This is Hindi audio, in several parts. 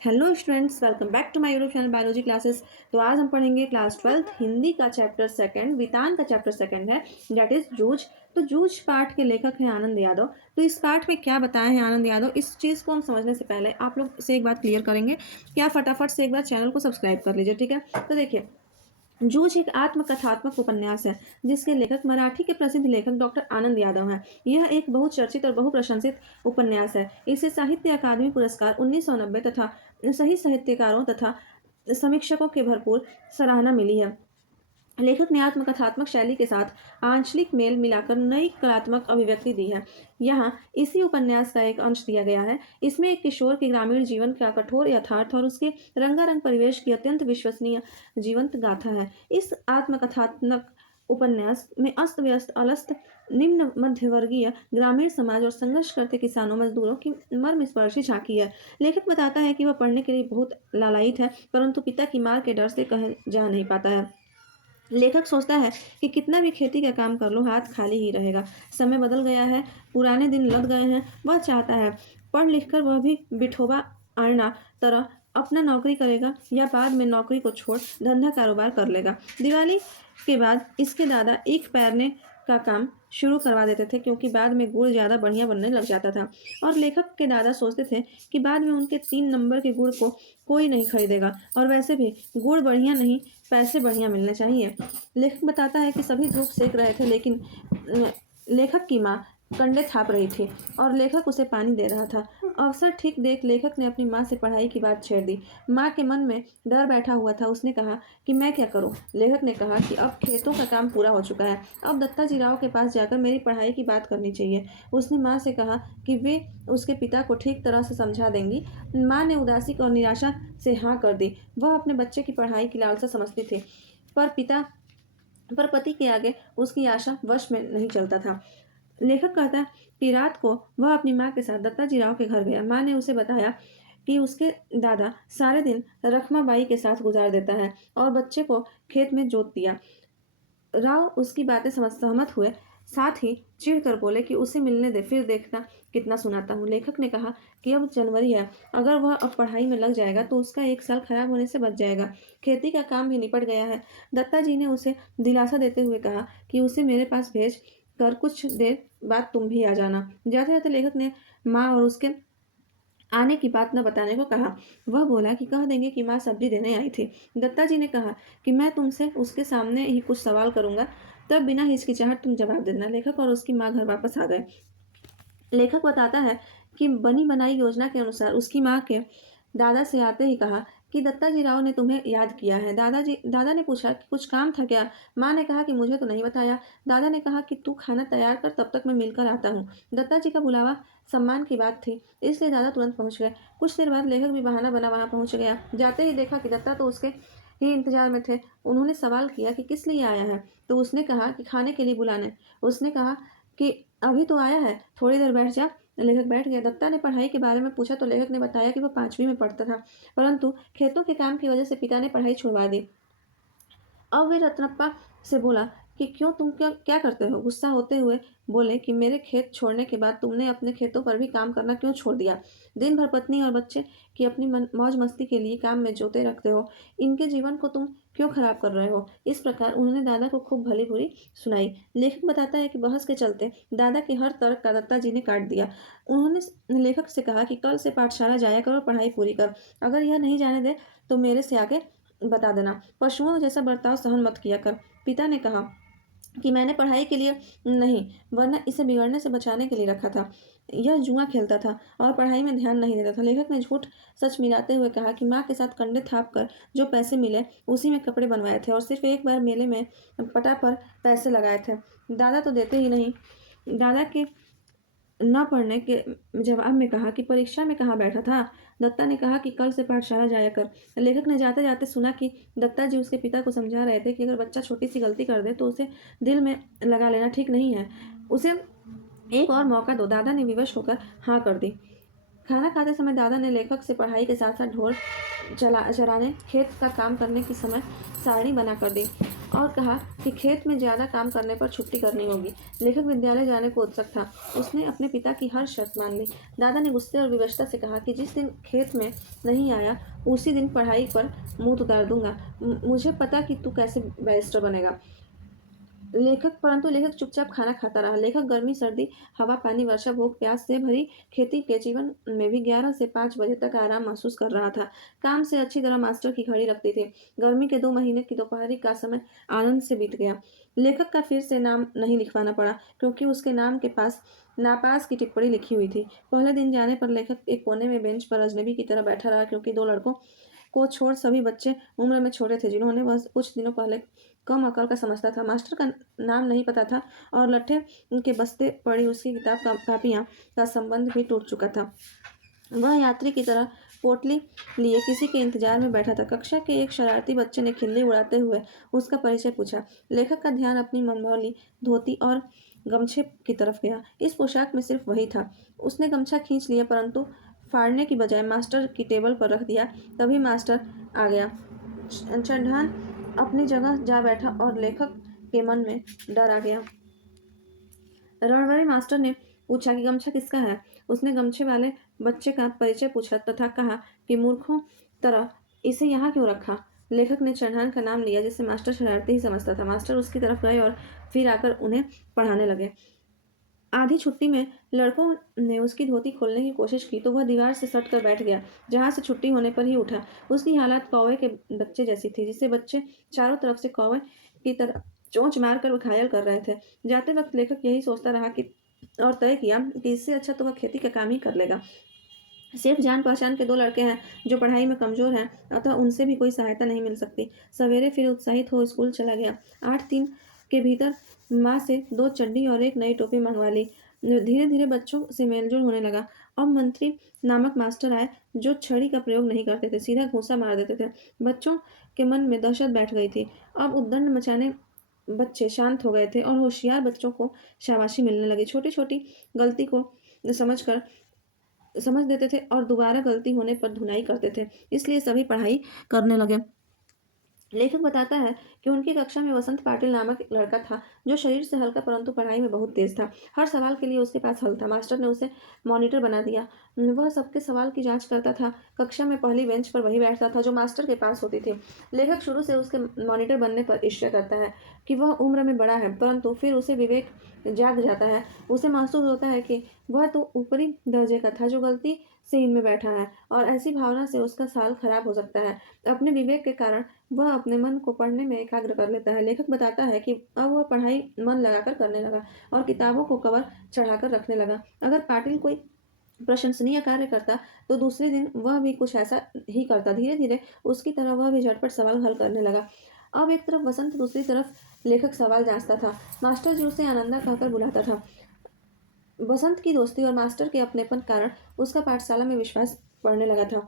Hello students, welcome back to my YouTube channel biology classes. तो आज हम पढ़ेंगे क्लास 12 हिंदी का चैप्टर सेकंड, वितान का चैप्टर सेकंड है, दैट इज जूझ। तो जूझ पाठ के लेखक हैं आनंद यादव। तो इस पाठ में क्या बताए हैं आनंद यादव, इस चीज़ को हम समझने से पहले आप लोग से एक बात क्लियर करेंगे कि आप फटाफट से एक बार चैनल को सब्सक्राइब कर लीजिए, ठीक है। तो देखिए, जूझ एक आत्मकथात्मक उपन्यास है जिसके लेखक मराठी के प्रसिद्ध लेखक डॉक्टर आनंद यादव हैं। यह एक बहुचर्चित और बहुप्रशंसित उपन्यास है। इसे साहित्य अकादमी पुरस्कार 1990 तथा सही साहित्यकारों तथा समीक्षकों के भरपूर सराहना मिली है। लेखक ने आत्मकथात्मक शैली के साथ आंचलिक मेल मिलाकर नई कलात्मक अभिव्यक्ति दी है। यहाँ इसी उपन्यास का एक अंश दिया गया है। इसमें एक किशोर के ग्रामीण जीवन का कठोर यथार्थ और उसके रंगारंग परिवेश की अत्यंत विश्वसनीय जीवंत गाथा है। इस आत्मकथात्मक उपन्यास में अस्त व्यस्त अलस्त निम्न मध्यवर्गीय ग्रामीण समाज और संघर्ष करते किसानों मजदूरों की मर्मस्पर्शी झांकी है। लेखक बताता है कि वह पढ़ने के लिए बहुत लालायित है, परंतु पिता की मार के डर से कहीं जा नहीं पाता है। लेखक सोचता है कि कितना भी खेती का काम कर लो, हाथ खाली ही रहेगा। समय बदल गया है, पुराने दिन लद गए हैं। वह चाहता है पढ़ लिख कर वह भी विठोबा आयना तरह अपना नौकरी करेगा या बाद में नौकरी को छोड़ धंधा कारोबार कर लेगा। दिवाली के बाद इसके दादा ईख पैरने का काम शुरू करवा देते थे, क्योंकि बाद में गुड़ ज़्यादा बढ़िया बनने लग जाता था। और लेखक के दादा सोचते थे कि बाद में उनके 3 नंबर के गुड़ को कोई नहीं खरीदेगा, और वैसे भी गुड़ बढ़िया नहीं, पैसे बढ़िया मिलने चाहिए। लेखक बताता है कि सभी धूप सेक रहे थे, लेकिन लेखक की माँ कंडे थाप रही थी और लेखक उसे पानी दे रहा था। अवसर ठीक देख लेखक ने अपनी माँ से पढ़ाई की बात छेड़ दी। माँ के मन में डर बैठा हुआ था। उसने कहा कि मैं क्या करूँ। लेखक ने कहा कि अब खेतों का काम पूरा हो चुका है, अब दत्ता जी राव के पास जाकर मेरी पढ़ाई की बात करनी चाहिए। उसने माँ से कहा कि वे उसके पिता को ठीक तरह से समझा देंगी। माँ ने उदासी और निराशा से हाँ कर दी। वह अपने बच्चे की पढ़ाई की लालसा समझती थी, पर पति के आगे उसकी आशा वश में नहीं चलता था। लेखक कहता है कि रात को वह अपनी माँ के साथ दत्ता जी राव के घर गया। माँ ने उसे बताया कि उसके दादा सारे दिन रखमाबाई के साथ गुजार देता है और बच्चे को खेत में जोत दिया। राव उसकी बातें सहमत हुए, साथ ही चिढ़ कर बोले कि उसे मिलने दे, फिर देखना कितना सुनाता हूँ। लेखक ने कहा कि अब जनवरी है, अगर वह अब पढ़ाई में लग जाएगा तो उसका 1 साल खराब होने से बच जाएगा। खेती का काम भी निपट गया है। दत्ता जी ने उसे दिलासा देते हुए कहा कि उसे मेरे पास भेज कर कुछ देर बाद तुम भी आ जाना। जाते जाते लेखक ने माँ और उसके आने की बात न बताने को कहा। वह बोला कि कह देंगे कि माँ सब्जी देने आई थी। दत्ता जी ने कहा कि मैं तुमसे उसके सामने ही कुछ सवाल करूंगा, तब बिना हिचकिचाहट तुम जवाब दे देना। लेखक और उसकी माँ घर वापस आ गए। लेखक बताता है कि बनी बनाई योजना के अनुसार उसकी माँ के दादा से आते ही कहा कि दत्ता जी राव ने तुम्हें याद किया है। दादा ने पूछा कि कुछ काम था क्या। माँ ने कहा कि मुझे तो नहीं बताया। दादा ने कहा कि तू खाना तैयार कर, तब तक मैं मिलकर आता हूँ। दत्ता जी का बुलावा सम्मान की बात थी, इसलिए दादा तुरंत पहुँच गए। कुछ देर बाद लेखक भी बहाना बना वहाँ पहुँच गया। जाते ही देखा कि दत्ता तो उसके ही इंतजार में थे। उन्होंने सवाल किया कि किस लिए आया है, तो उसने कहा कि खाने के लिए बुलाने। उसने कहा कि अभी तो आया है, थोड़ी देर बैठ जा। लेखक बैठ गया। दत्ता ने पढ़ाई के बारे में पूछा तो लेखक ने बताया कि वह 5वीं में पढ़ता था, परंतु खेतों के काम की वजह से पिता ने पढ़ाई छुड़वा दी। अब वे रत्नप्पा से बोला कि क्यों, तुम क्या क्या करते हो। गुस्सा होते हुए बोले कि मेरे खेत छोड़ने के बाद तुमने अपने खेतों पर भी काम करना क्यों छोड़ दिया। दिन भर पत्नी और बच्चे की अपनी मौज मस्ती के लिए काम में जोते रखते हो, इनके जीवन को तुम क्यों खराब कर रहे हो। इस प्रकार उन्होंने दादा को खूब भली बुरी सुनाई। लेखक बताता है कि बहस के चलते दादा के हर तर्क का दत्ता जी ने काट दिया। उन्होंने लेखक से कहा कि कल से पाठशाला जाया कर और पढ़ाई पूरी कर। अगर यह नहीं जाने दे तो मेरे से आगे बता देना। पशुओं जैसा बर्ताव सहन मत किया कर। पिता ने कहा कि मैंने पढ़ाई के लिए नहीं, वरना इसे बिगड़ने से बचाने के लिए रखा था। यह जुआ खेलता था और पढ़ाई में ध्यान नहीं देता था। लेखक ने झूठ सच मिलाते हुए कहा कि माँ के साथ कंडे थाप कर जो पैसे मिले उसी में कपड़े बनवाए थे और सिर्फ एक बार मेले में पटा पर पैसे लगाए थे। दादा तो देते ही नहीं। दादा के न पढ़ने के जवाब में कहा कि परीक्षा में कहाँ बैठा था। दत्ता ने कहा कि कल से पाठशाला जाया कर। लेखक ने जाते जाते सुना कि दत्ता जी उसके पिता को समझा रहे थे कि अगर बच्चा छोटी सी गलती कर दे तो उसे दिल में लगा लेना ठीक नहीं है, उसे एक और मौका दो। दादा ने विवश होकर हाँ कर दी। खाना खाते समय दादा ने लेखक से पढ़ाई के साथ साथ ढोर चराने, खेत का काम करने की समय सारणी बना कर दी। और कहा कि खेत में ज़्यादा काम करने पर छुट्टी करनी होगी। लेखक विद्यालय जाने को उत्सुक था। उसने अपने पिता की हर शर्त मान ली। दादा ने गुस्से और विवशता से कहा कि जिस दिन खेत में नहीं आया उसी दिन पढ़ाई पर मुंह उतार दूंगा। मुझे पता कि तू कैसे बैरिस्टर बनेगा। परंतु लेखक चुपचाप खाना खाता रहा। लेखक गर्मी सर्दी हवा पानी वर्षा भूख प्यास से भरी खेती के जीवन में भी 11 से 5 बजे तक आराम महसूस कर रहा था। काम से अच्छी तरह मास्टर की घड़ी लगती थी। गर्मी के 2 महीने की दोपहरी का समय आनंद से बीत गया। लेखक का फिर से नाम नहीं लिखवाना पड़ा क्योंकि उसके नाम के पास नापास की टिप्पणी लिखी हुई थी। पहले दिन जाने पर लेखक एक कोने में बेंच पर अजनबी की तरह बैठा रहा क्योंकि 2 लड़कों को छोड़ सभी बच्चे उम्र में छोटे थे जिन्होंने वह कुछ दिनों पहले कम अकल का समझता था। मास्टर का नाम नहीं पता था और लट्ठे के बस्ते पड़ी उसकी किताब कापियाँ का संबंध भी टूट चुका था। वह यात्री की तरह पोटली लिए किसी के इंतजार में बैठा था। कक्षा के एक शरारती बच्चे ने खिल्ली उड़ाते हुए उसका परिचय पूछा। लेखक का ध्यान अपनी मनमौली धोती और गमछे की तरफ गया। इस पोशाक में सिर्फ वही था। उसने गमछा खींच लिया परंतु फाड़ने की बजाय मास्टर की टेबल पर रख दिया। तभी मास्टर आ गया। चढ़ान अपनी जगह जा बैठा और लेखक के मन में डर आ गया। रणवरी मास्टर ने पूछा कि गमछा किसका है। उसने गमछे वाले बच्चे का परिचय पूछा तथा कहा कि मूर्खों तरह इसे यहाँ क्यों रखा। लेखक ने चढ़ान का नाम लिया जिसे मास्टर शरारती ही समझता था। मास्टर उसकी तरफ गए और फिर आकर उन्हें पढ़ाने लगे। आधी छुट्टी में लड़कों ने उसकी धोती खोलने की कोशिश की तो वह दीवार से सट कर बैठ गया जहाँ से छुट्टी होने पर ही उठा। उसकी हालत कौवे के बच्चे जैसी थी जिसे बच्चे चारों तरफ से कौवे की तरह चोंच मार कर घायल कर रहे थे। जाते वक्त लेखक यही सोचता रहा कि और तय किया कि इससे अच्छा तो वह खेती का काम ही कर लेगा। सिर्फ जान पहचान के 2 लड़के हैं जो पढ़ाई में कमजोर हैं अतः उनसे भी कोई सहायता नहीं मिल सकती। सवेरे फिर उत्साहित हो स्कूल चला गया। 8 दिन के भीतर माँ से 2 चड्डी और एक नई टोपी मंगवा ली। धीरे धीरे बच्चों से मेलजोल होने लगा। अब मंत्री नामक मास्टर आए जो छड़ी का प्रयोग नहीं करते थे, सीधा घूंसा मार देते थे। बच्चों के मन में दहशत बैठ गई थी। अब उद्दंड मचाने बच्चे शांत हो गए थे और होशियार बच्चों को शाबाशी मिलने लगी। छोटी छोटी गलती को समझकर समझ देते थे और दोबारा गलती होने पर धुनाई करते थे। इसलिए सभी पढ़ाई करने लगे। लेखक बताता है कि उनकी कक्षा में वसंत पाटिल नामक एक लड़का था जो शरीर से हल्का परंतु पढ़ाई में बहुत तेज था। हर सवाल के लिए उसके पास हल था। मास्टर ने उसे मॉनिटर बना दिया। वह सबके सवाल की जांच करता था। कक्षा में पहली बेंच पर वही बैठता था जो मास्टर के पास होती थी। लेखक शुरू से उसके मॉनिटर बनने पर ईर्ष्या करता है कि वह उम्र में बड़ा है परंतु फिर उसे विवेक जाग जाता है। उसे महसूस होता है कि वह तो ऊपरी दर्जे का था जो गलती से इनमें बैठा है और ऐसी भावना से उसका साल खराब हो सकता है। अपने विवेक के कारण वह अपने मन को पढ़ने में एकाग्र कर लेता है। लेखक बताता है कि अब वह पढ़ाई मन लगाकर करने लगा और किताबों को कवर चढ़ाकर रखने लगा। अगर पाटिल कोई प्रशंसनीय कार्य करता तो दूसरे दिन वह भी कुछ ऐसा ही करता। धीरे धीरे उसकी तरह वह भी झटपट सवाल हल करने लगा। अब एक तरफ वसंत दूसरी तरफ लेखक सवाल जांचता था। मास्टर जी उसे आनंदा कहकर बुलाता था। बसंत की दोस्ती और मास्टर के अपनेपन कारण उसका पाठशाला में विश्वास बढ़ने लगा था।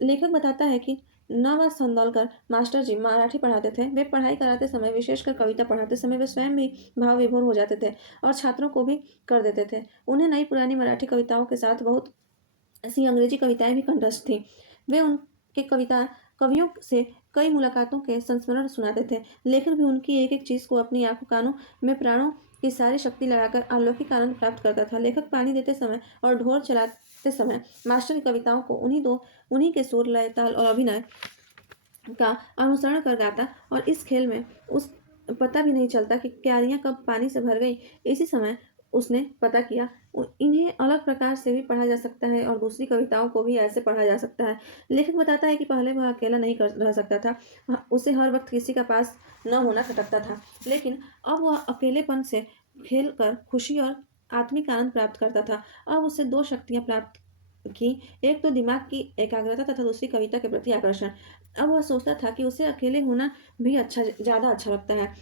लेखक बताता है कि नव संदौलकर मास्टर जी मराठी पढ़ाते थे। वे पढ़ाई कराते समय विशेषकर कविता पढ़ाते समय वे स्वयं भी भाव विभोर हो जाते थे और छात्रों को भी कर देते थे। उन्हें नई पुरानी मराठी कविताओं के साथ बहुत ऐसी अंग्रेजी कविताएं भी कंठस्थ थीं। वे उनके कवियों से कई मुलाकातों के संस्मरण सुनाते थे। लेखक भी उनकी एक एक चीज को अपनी आंखों कानों में प्राणों की सारी शक्ति लगाकर अलौकिक आनंद प्राप्त करता था। लेखक पानी देते समय और ढोल चलाते समय मास्टर की कविताओं को उन्हीं के सुर लय ताल और अभिनय का अनुसरण कर गाता और इस खेल में उस पता भी नहीं चलता कि क्यारियां कब पानी से भर गई। इसी समय उसने पता किया इन्हें अलग प्रकार से भी पढ़ा जा सकता है और दूसरी कविताओं को भी ऐसे पढ़ा जा सकता है। लेखक बताता है कि पहले वह अकेला नहीं रह सकता था। उसे हर वक्त किसी का पास न होना खटकता था लेकिन अब वह अकेलेपन से खेल कर खुशी और आत्मिक आनंद प्राप्त करता था। अब उसे 2 शक्तियां प्राप्त की, एक तो दिमाग की एकाग्रता तथा दूसरी कविता के प्रति आकर्षण। अब वह सोचता था कि उसे अकेले होना भी ज़्यादा अच्छा लगता है।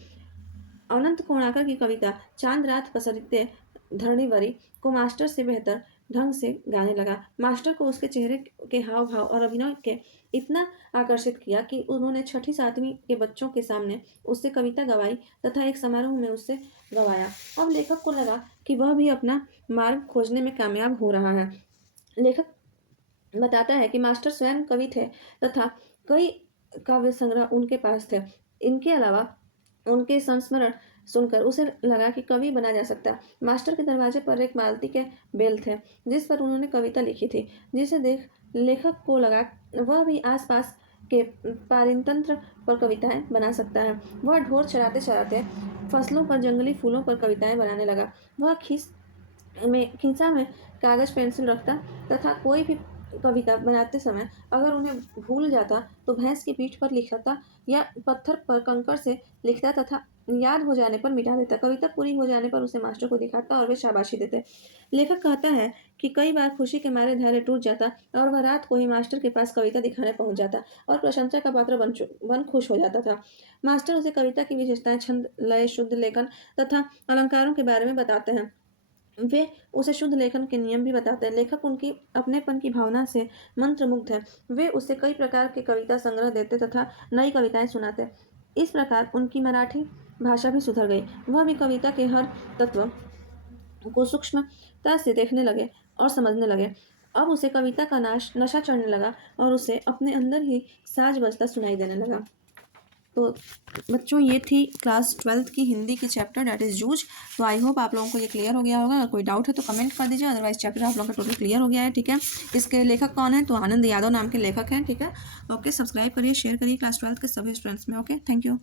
अनंत कोणार्कर की कविता चांद रात पसरते धरणीवरी को मास्टर से बेहतर ढंग से गाने लगा। मास्टर को उसके चेहरे के हाव भाव और अभिनय के इतना आकर्षित किया कि उन्होंने 6ठी 7वीं के बच्चों के सामने उससे कविता गवाई तथा एक समारोह में उससे गवाया। अब लेखक को लगा कि वह भी अपना मार्ग खोजने में कामयाब हो रहा है। लेखक बताता है कि मास्टर स्वयं कवि थे तथा कई काव्य संग्रह उनके पास थे। इनके अलावा उनके संस्मरण सुनकर उसे लगा कि कवि बना जा सकता। मास्टर के दरवाजे पर एक मालती के बेल थे जिस पर उन्होंने कविता लिखी थी, जिसे देख लेखक को लगा वह भी आसपास के पारितंत्र पर कविताएं बना सकता है। वह ढोर चराते चराते फसलों पर, जंगली फूलों पर कविताएं बनाने लगा। वह खींचा में कागज पेंसिल रखता तथा कोई भी कविता बनाते समय अगर उन्हें भूल जाता तो भैंस की पीठ पर लिखता या पत्थर पर कंकड़ से लिखता तथा याद हो जाने पर मिटा देता। कविता पूरी हो जाने पर उसे मास्टर को दिखाता और वे शाबाशी देते। लेखक कहता है कि कई बार खुशी के मारे धैर्य टूट जाता और वह रात को ही मास्टर के पास कविता दिखाने पहुंच जाता और प्रशंसा का पात्र बन खुश हो जाता था। मास्टर उसे कविता की विशेषताएं, छंद, लय, शुद्ध लेखन तथा अलंकारों के बारे में बताते हैं। वे उसे शुद्ध लेखन के नियम भी बताते हैं। लेखक उनकी अपनेपन की भावना से मंत्रमुग्ध है। वे उसे कई प्रकार के कविता संग्रह देते तथा नई कविताएं सुनाते। इस प्रकार उनकी मराठी भाषा भी सुधर गई। वह भी कविता के हर तत्व को सूक्ष्मता से देखने लगे और समझने लगे। अब उसे कविता का नशा चढ़ने लगा और उसे अपने अंदर ही साज बजता सुनाई देने लगा। तो बच्चों, ये थी क्लास 12th की हिंदी की चैप्टर दैट इज़ जूझ। तो आई होप आप लोगों को ये क्लियर हो गया होगा। अगर कोई डाउट है तो कमेंट कर दीजिए, अदरवाइज चैप्टर आप लोगों का टोटल क्लियर हो गया है। ठीक है, इसके लेखक कौन है? तो आनंद यादव नाम के लेखक हैं। ठीक है, ओके, सब्सक्राइब करिए, शेयर करिए क्लास 12th के सभी स्टूडेंट्स में। Okay, thank you.